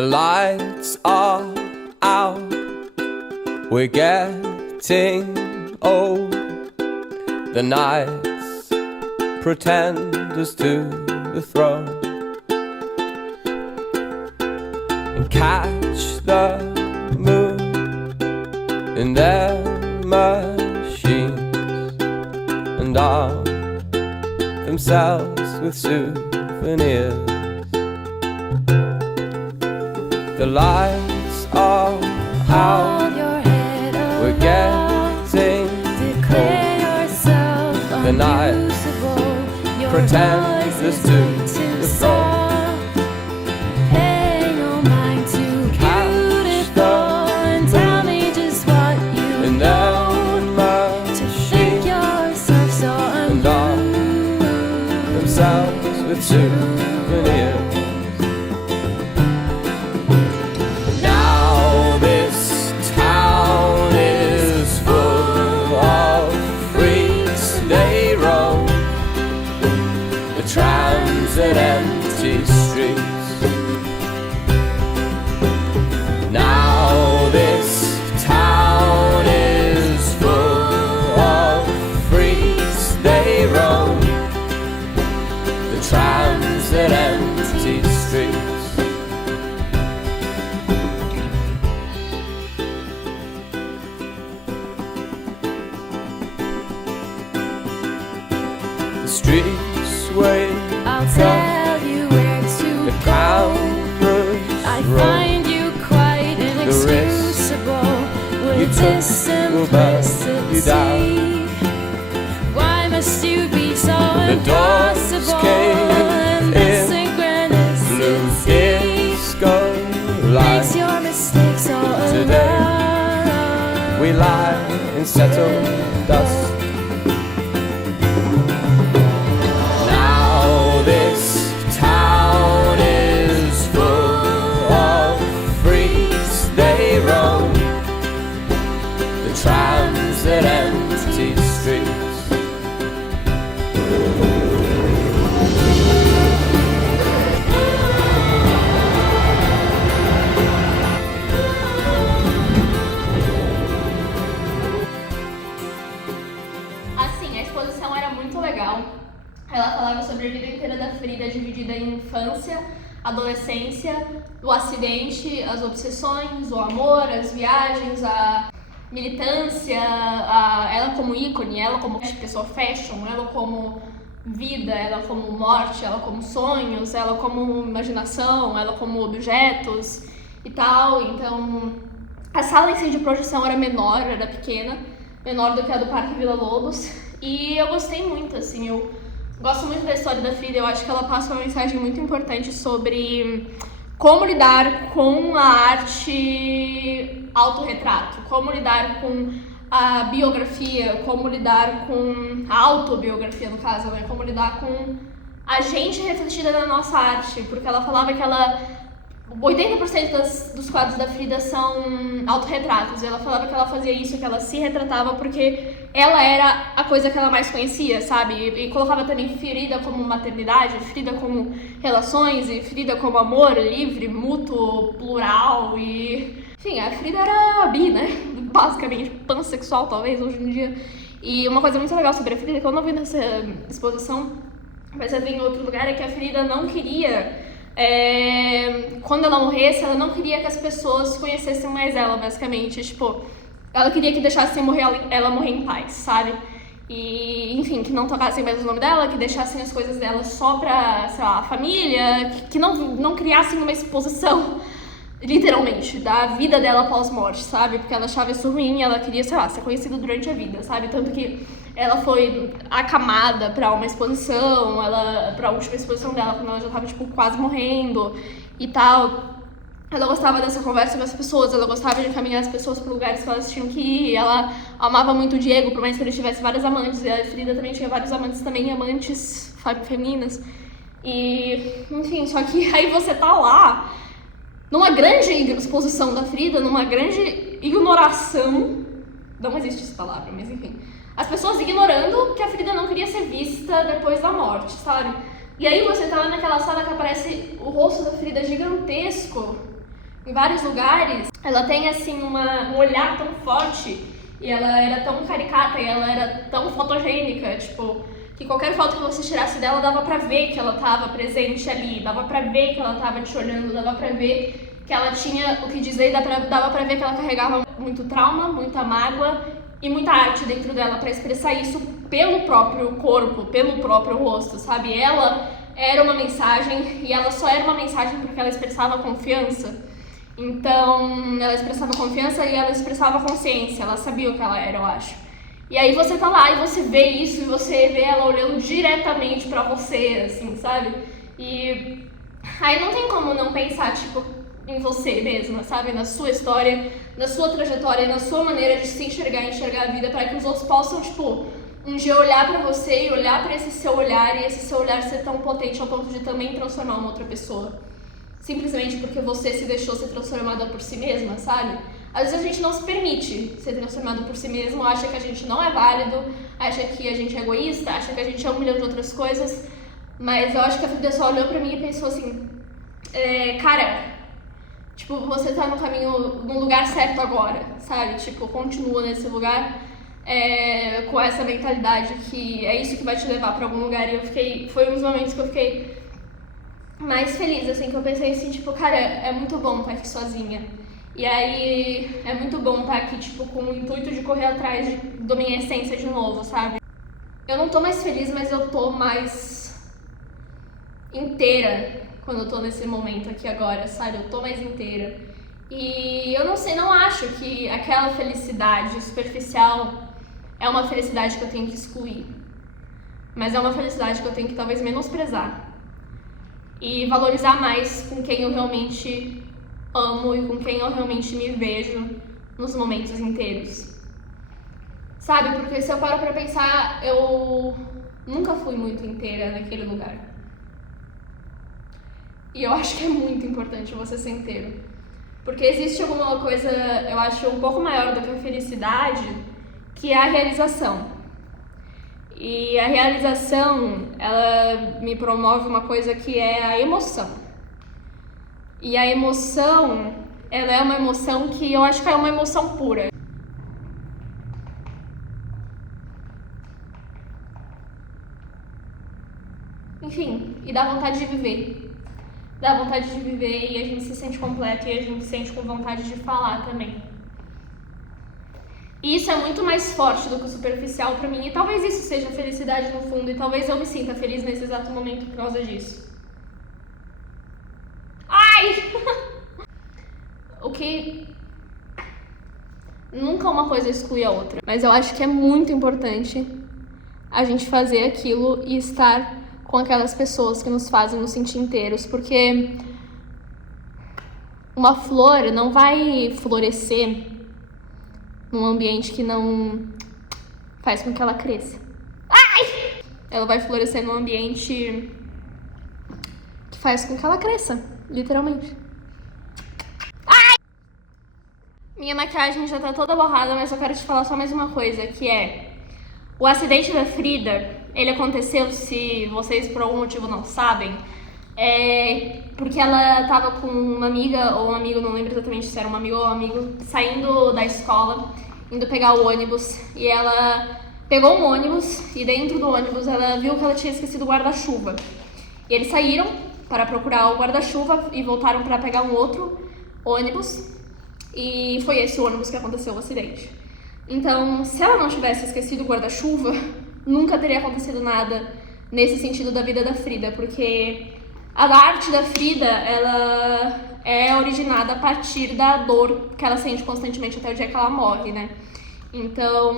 The lights are out, we're getting old. The nights pretend us to the throne, and catch the moon in their machines, and arm themselves with souvenirs. The lights are out, we're getting old. The night pretends us to the throne. Pay no mind to beautiful and tell me just what you in know. their To think machine, yourself so and arm themselves with souvenirs. Now this town is full of freaks, they roam the trams and empty streets. Now this town is full of freaks, they roam the trams and empty streets. The streets wave, I'll tell you where to the go. cameras I roll. find you quite inexcusable you with took this will burn you down. simplicity. Why must you be so The doors impossible came and this in, blue synchronicity disco makes light. your mistakes so Today, alive. we lie in settled dust. Now this town is full of freaks, they roam the trams and empty streets. Assim, a exposição era muito legal. Ela falava sobre a vida inteira da Frida, dividida em infância, adolescência, o acidente, as obsessões, o amor, as viagens, a militância, ela como ícone, ela como pessoa fashion, ela como vida, ela como morte, ela como sonhos, ela como imaginação, ela como objetos e tal. Então, a sala em si de projeção era menor, era pequena, menor do que a do Parque Vila Lobos, e eu gostei muito, assim, eu gosto muito da história da Frida. Eu acho que ela passa uma mensagem muito importante sobre como lidar com a arte autorretrato, como lidar com a biografia, como lidar com a autobiografia, no caso, né? Como lidar com a gente refletida na nossa arte, porque ela falava que 80% dos quadros da Frida são autorretratos, e ela falava que ela fazia isso, que ela se retratava porque ela era a coisa que ela mais conhecia, sabe? E colocava também Frida como maternidade, Frida como relações, e Frida como amor livre, mútuo, plural, e... Enfim, a Frida era bi, né? Basicamente, pansexual, talvez, hoje em dia. E uma coisa muito legal sobre a Frida, que eu não vi nessa exposição, mas eu vi em outro lugar, é que a Frida não queria... quando ela morresse, ela não queria que as pessoas conhecessem mais ela, basicamente. Tipo, ela queria que deixassem ela morrer em paz, sabe? E, enfim, que não tocassem mais o nome dela, que deixassem as coisas dela só pra, sei lá, a família, que não criassem uma exposição, literalmente, da vida dela pós-morte, sabe? Porque ela achava isso ruim, ela queria, sei lá, ser conhecida durante a vida, sabe? Tanto que ela foi acamada pra uma exposição, pra última exposição dela, quando ela já tava, tipo, quase morrendo e tal. Ela gostava dessa conversa com as pessoas, ela gostava de encaminhar as pessoas para lugares que elas tinham que ir. Ela amava muito o Diego, por mais que ele tivesse várias amantes, e a Frida também tinha vários amantes também, amantes femininas. E, enfim, só que aí você tá lá, numa grande exposição da Frida, numa grande ignoração, não existe essa palavra, mas enfim, as pessoas ignorando que a Frida não queria ser vista depois da morte, sabe? E aí você tá lá naquela sala que aparece o rosto da Frida gigantesco, em vários lugares, ela tem assim um olhar tão forte e ela era tão caricata e ela era tão fotogênica, tipo, que qualquer foto que você tirasse dela dava pra ver que ela tava presente ali, dava pra ver que ela tava te olhando, dava pra ver que ela tinha o que dizer, dava pra ver que ela carregava muito trauma, muita mágoa e muita arte dentro dela pra expressar isso pelo próprio corpo, pelo próprio rosto, sabe? Ela era uma mensagem e ela só era uma mensagem porque ela expressava confiança. Então, ela expressava confiança e ela expressava consciência, ela sabia o que ela era, eu acho. E aí você tá lá e você vê isso e você vê ela olhando diretamente pra você, assim, sabe? E aí não tem como não pensar, tipo, em você mesma, sabe? Na sua história, na sua trajetória, na sua maneira de se enxergar e enxergar a vida para que os outros possam, tipo, um dia olhar pra você e olhar pra esse seu olhar e esse seu olhar ser tão potente ao ponto de também transformar uma outra pessoa. Simplesmente porque você se deixou ser transformada por si mesma, sabe? Às vezes a gente não se permite ser transformado por si mesmo, acha que a gente não é válido, acha que a gente é egoísta, acha que a gente é 1 milhão de outras coisas, mas eu acho que a Frida só olhou pra mim e pensou assim, cara, tipo, você tá no caminho, no lugar certo agora, sabe? Tipo, continua nesse lugar com essa mentalidade que é isso que vai te levar pra algum lugar. E foi um dos momentos que eu fiquei mais feliz, assim, que eu pensei assim, tipo, cara, é muito bom estar aqui sozinha. E aí, é muito bom estar aqui, tipo, com o intuito de correr atrás da minha essência de novo, sabe? Eu não tô mais feliz, mas eu tô mais inteira quando eu tô nesse momento aqui agora, sabe? Eu tô mais inteira. E eu não sei, não acho que aquela felicidade superficial é uma felicidade que eu tenho que excluir. Mas é uma felicidade que eu tenho que talvez menosprezar. E valorizar mais com quem eu realmente amo e com quem eu realmente me vejo nos momentos inteiros. Sabe? Porque se eu paro pra pensar, eu nunca fui muito inteira naquele lugar. E eu acho que é muito importante você ser inteiro. Porque existe alguma coisa, eu acho, um pouco maior do que a felicidade, que é a realização. E a realização, ela me promove uma coisa que é a emoção. E a emoção, ela é uma emoção que eu acho que é uma emoção pura. Enfim, e dá vontade de viver. Dá vontade de viver e a gente se sente completo e a gente se sente com vontade de falar também. E isso é muito mais forte do que o superficial pra mim, e talvez isso seja felicidade no fundo, e talvez eu me sinta feliz nesse exato momento por causa disso. Ai! O que... Nunca uma coisa exclui a outra, mas eu acho que é muito importante a gente fazer aquilo e estar com aquelas pessoas que nos fazem nos sentir inteiros, porque uma flor não vai florescer num ambiente que não faz com que ela cresça. Ai! Ela vai florescer num ambiente que faz com que ela cresça, literalmente. Ai! Minha maquiagem já tá toda borrada, mas eu quero te falar só mais uma coisa, que é o acidente da Frida, ele aconteceu, se vocês por algum motivo não sabem, porque ela tava com uma amiga ou um amigo, não lembro exatamente se era uma amiga ou um amigo, saindo da escola, indo pegar o ônibus, e ela pegou um ônibus e dentro do ônibus ela viu que ela tinha esquecido o guarda-chuva. E eles saíram para procurar o guarda-chuva e voltaram para pegar um outro ônibus, e foi esse o ônibus que aconteceu o acidente. Então, se ela não tivesse esquecido o guarda-chuva, nunca teria acontecido nada nesse sentido da vida da Frida, porque a arte da Frida, ela é originada a partir da dor que ela sente constantemente até o dia que ela morre, né? Então,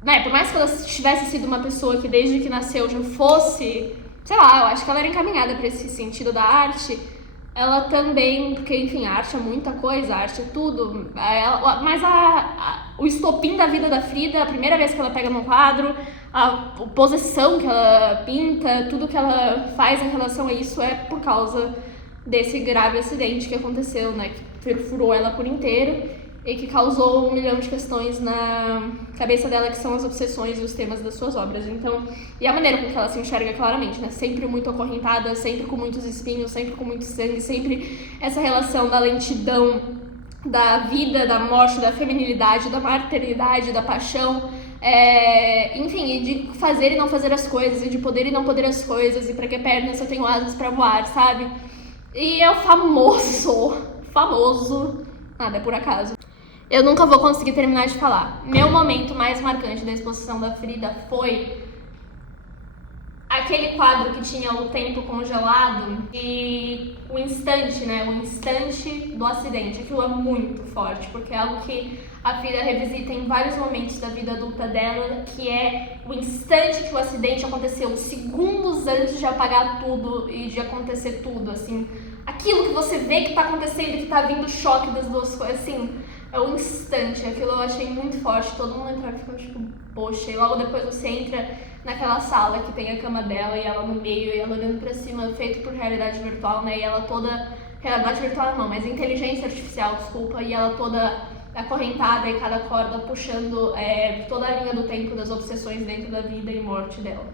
por mais que ela tivesse sido uma pessoa que desde que nasceu já fosse, sei lá, eu acho que ela era encaminhada para esse sentido da arte, ela também, porque enfim, a arte é muita coisa, a arte é tudo, mas o estopim da vida da Frida, a primeira vez que ela pega num quadro, a posição que ela pinta, tudo que ela faz em relação a isso é por causa desse grave acidente que aconteceu, né, que perfurou ela por inteiro. e que causou 1 milhão de questões na cabeça dela, que são as obsessões e os temas das suas obras. Então, e a maneira com que ela se enxerga claramente, né? Sempre muito acorrentada, sempre com muitos espinhos, sempre com muito sangue, sempre essa relação da lentidão, da vida, da morte, da feminilidade, da maternidade, da paixão, enfim, e de fazer e não fazer as coisas, e de poder e não poder as coisas, e pra que pernas eu tenho asas pra voar, sabe? E é o famoso, nada, é por acaso. Eu nunca vou conseguir terminar de falar. Meu momento mais marcante da exposição da Frida foi aquele quadro que tinha o tempo congelado e o instante, né? O instante do acidente. Aquilo é muito forte, porque é algo que a Frida revisita em vários momentos da vida adulta dela, que é o instante que o acidente aconteceu, segundos antes de apagar tudo e de acontecer tudo, assim. Aquilo que você vê que tá acontecendo, que tá vindo o choque das duas coisas, assim, é o instante. Aquilo eu achei muito forte, todo mundo entrou e ficou tipo, poxa, e logo depois você entra naquela sala que tem a cama dela e ela no meio, e ela olhando pra cima, feito por realidade virtual, né, e ela toda, realidade virtual não, mas inteligência artificial, desculpa, e ela toda acorrentada e cada corda puxando toda a linha do tempo das obsessões dentro da vida e morte dela.